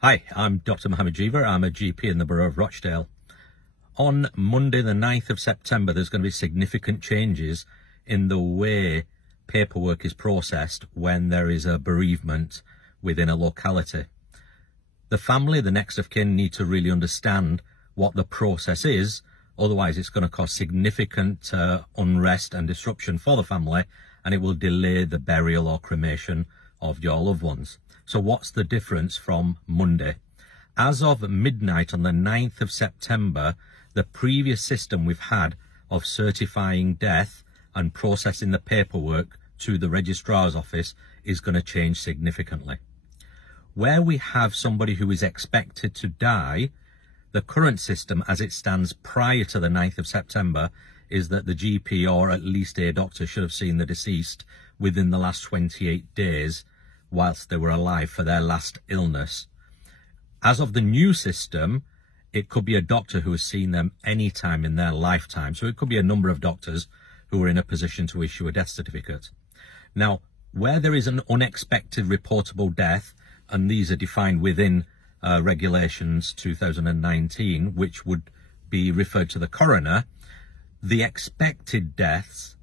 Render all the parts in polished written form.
Hi, I'm Dr. Mohammed Jeever. I'm a GP in the Borough of Rochdale. On Monday, the 9th of September, there's going to be significant changes in the way paperwork is processed when there is a bereavement within a locality. The family, the next of kin, need to really understand what the process is. Otherwise, it's going to cause significant unrest and disruption for the family, and it will delay the burial or cremation of your loved ones. So what's the difference from Monday? As of midnight on the 9th of September, the previous system we've had of certifying death and processing the paperwork to the registrar's office is going to change significantly. Where we have somebody who is expected to die, the current system as it stands prior to the 9th of September is that the GP or at least a doctor should have seen the deceased within the last 28 days whilst they were alive for their last illness. As of the new system, it could be a doctor who has seen them any time in their lifetime. So it could be a number of doctors who are in a position to issue a death certificate. Now, where there is an unexpected reportable death, and these are defined within regulations 2019, which would be referred to the coroner, the expected deaths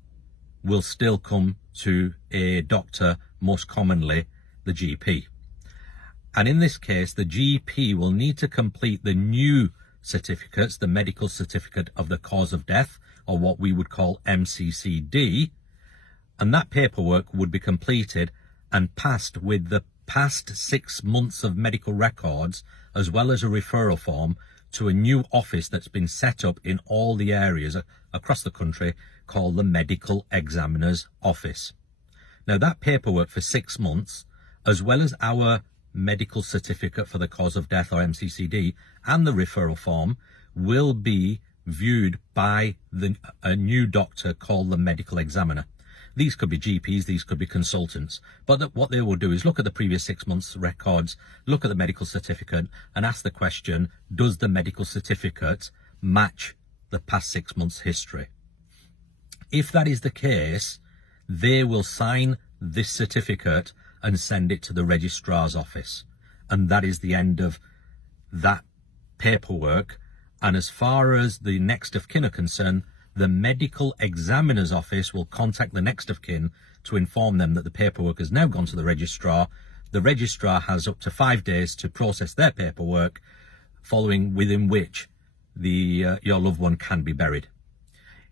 will still come to a doctor, most commonly the GP. And in this case, the GP will need to complete the new certificates, the medical certificate of the cause of death, or what we would call MCCD, and that paperwork would be completed and passed with the past 6 months of medical records, as well as a referral form to a new office that's been set up in all the areas across the country called the Medical Examiner's Office. Now that paperwork for 6 months, as well as our medical certificate for the cause of death or MCCD and the referral form, will be viewed by a new doctor called the medical examiner. These could be GPs, these could be consultants, but what they will do is look at the previous 6 months records, look at the medical certificate and ask the question, does the medical certificate match the past 6 months history? If that is the case, they will sign this certificate and send it to the registrar's office. And that is the end of that paperwork. And as far as the next of kin are concerned, the medical examiner's office will contact the next of kin to inform them that the paperwork has now gone to the registrar. The registrar has up to 5 days to process their paperwork, within which your loved one can be buried.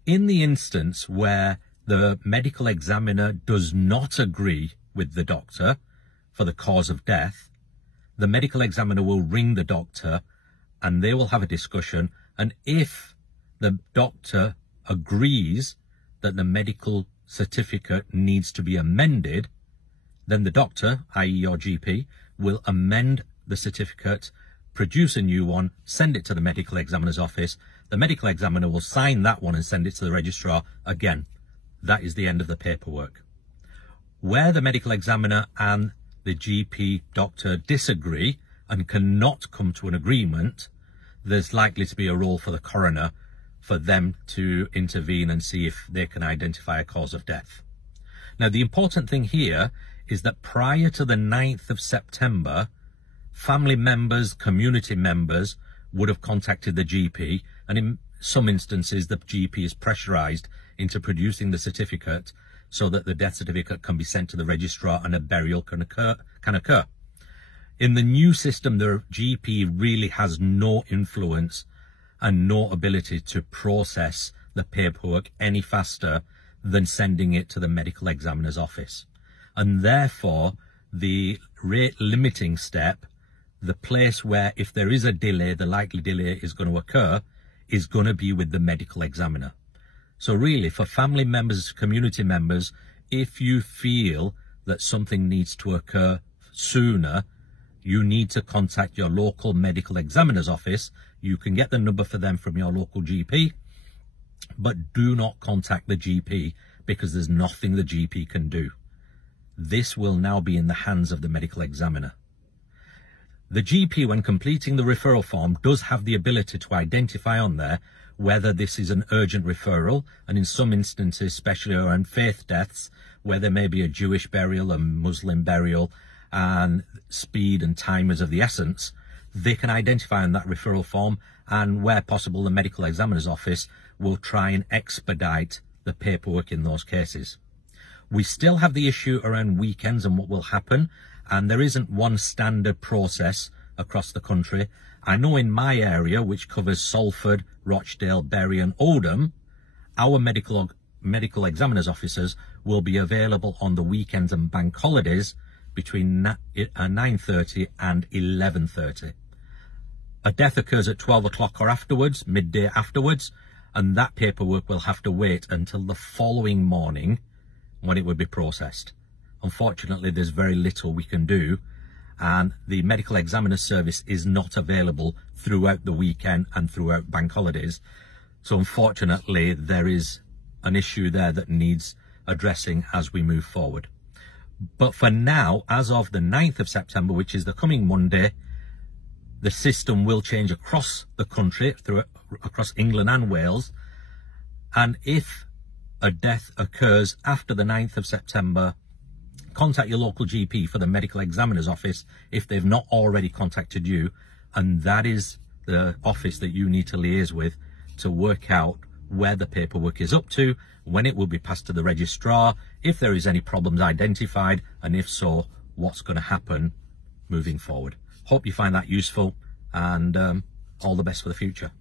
In the instance where the medical examiner does not agree with the doctor for the cause of death, the medical examiner will ring the doctor and they will have a discussion. And if the doctor agrees that the medical certificate needs to be amended, then the doctor, i.e. your GP, will amend the certificate, produce a new one, send it to the medical examiner's office. The medical examiner will sign that one and send it to the registrar again. That is the end of the paperwork. Where the medical examiner and the GP doctor disagree and cannot come to an agreement, there's likely to be a role for the coroner for them to intervene and see if they can identify a cause of death. Now, the important thing here is that prior to the 9th of September, family members, community members would have contacted the GP, and in some instances, the GP is pressurized into producing the certificate so that the death certificate can be sent to the registrar and a burial can occur. In the new system, the GP really has no influence and no ability to process the paperwork any faster than sending it to the medical examiner's office. And therefore, the rate limiting step, the place where if there is a delay, the likely delay is going to occur, is going to be with the medical examiner. So really, for family members, community members, if you feel that something needs to occur sooner, you need to contact your local medical examiner's office. You can get the number for them from your local GP, but do not contact the GP because there's nothing the GP can do. This will now be in the hands of the medical examiner. The GP, when completing the referral form, does have the ability to identify on there whether this is an urgent referral, and in some instances, especially around faith deaths, where there may be a Jewish burial, a Muslim burial, and speed and time is of the essence, they can identify on that referral form, and where possible the medical examiner's office will try and expedite the paperwork in those cases. We still have the issue around weekends and what will happen, and there isn't one standard process across the country. I know in my area, which covers Salford, Rochdale, Bury and Oldham, our medical examiner's officers will be available on the weekends and bank holidays between 9:30 and 11:30. A death occurs at 12 o'clock or afterwards, midday afterwards, and that paperwork will have to wait until the following morning when it would be processed. Unfortunately, there's very little we can do, and the medical examiner service is not available throughout the weekend and throughout bank holidays. So unfortunately, there is an issue there that needs addressing as we move forward. But for now, as of the 9th of September, which is the coming Monday, the system will change across the country, across England and Wales. And if a death occurs after the 9th of September, contact your local GP for the medical examiner's office if they've not already contacted you. And that is the office that you need to liaise with to work out where the paperwork is up to, when it will be passed to the registrar, if there is any problems identified, and if so, what's going to happen moving forward. Hope you find that useful, and all the best for the future.